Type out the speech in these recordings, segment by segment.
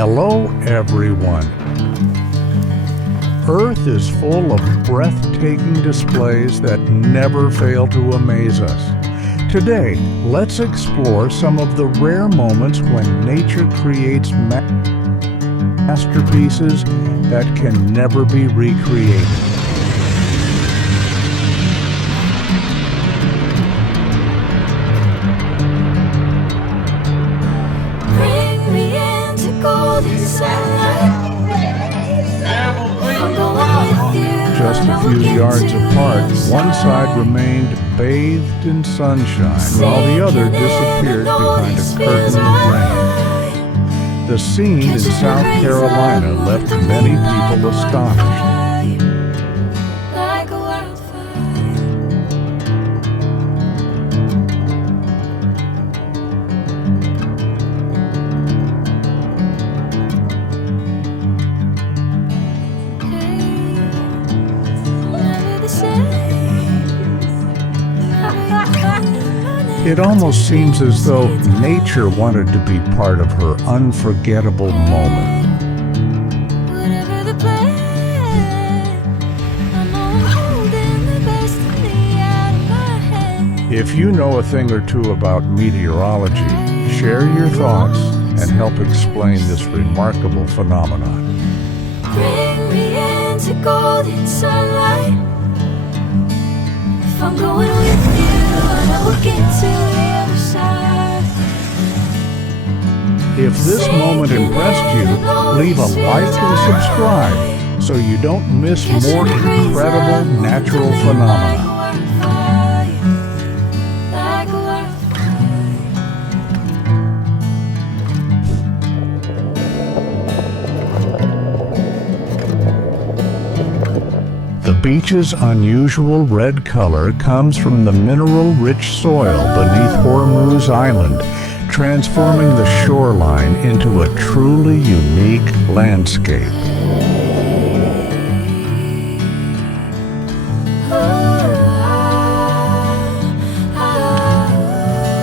Hello, everyone. Earth is full of breathtaking displays that never fail to amaze us. Today, let's explore some of the rare moments when nature creates masterpieces that can never be recreated. Just a few yards apart, one side remained bathed in sunshine, while the other disappeared behind a curtain of rain. The scene in South Carolina left many people astonished. It almost seems as though nature wanted to be part of her unforgettable moment. If you know a thing or two about meteorology, share your thoughts and help explain this remarkable phenomenon. Bring me into golden sunlight. If I'm going with you, I will get to the other side. If this moment impressed you, leave a like and subscribe so you don't miss more incredible natural phenomena. The beach's unusual red color comes from the mineral-rich soil beneath Hormuz Island, transforming the shoreline into a truly unique landscape.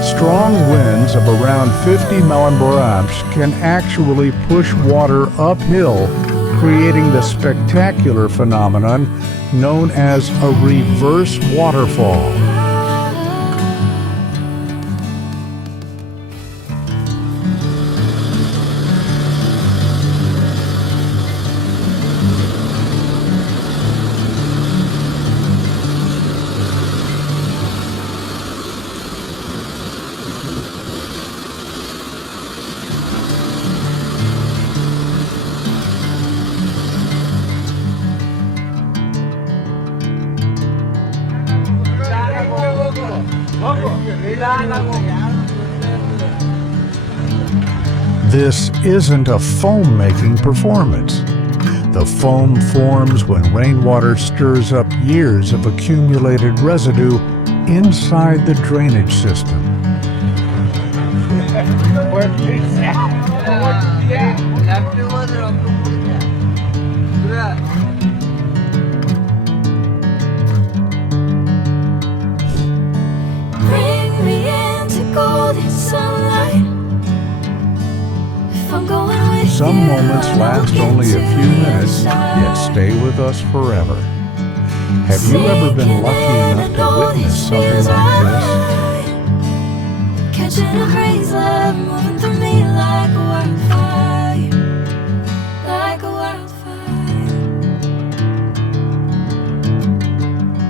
Strong winds of around 50 mph can actually push water uphill, creating the spectacular phenomenon known as a reverse waterfall. This isn't a foam-making performance. The foam forms when rainwater stirs up years of accumulated residue inside the drainage system. Bring me into golden sunlight. If I'm going with Some you, moments last only a few minutes, yet stay with us forever. Have you ever been lucky enough to witness something like this? Catching a breeze, love moving through me like a wildfire.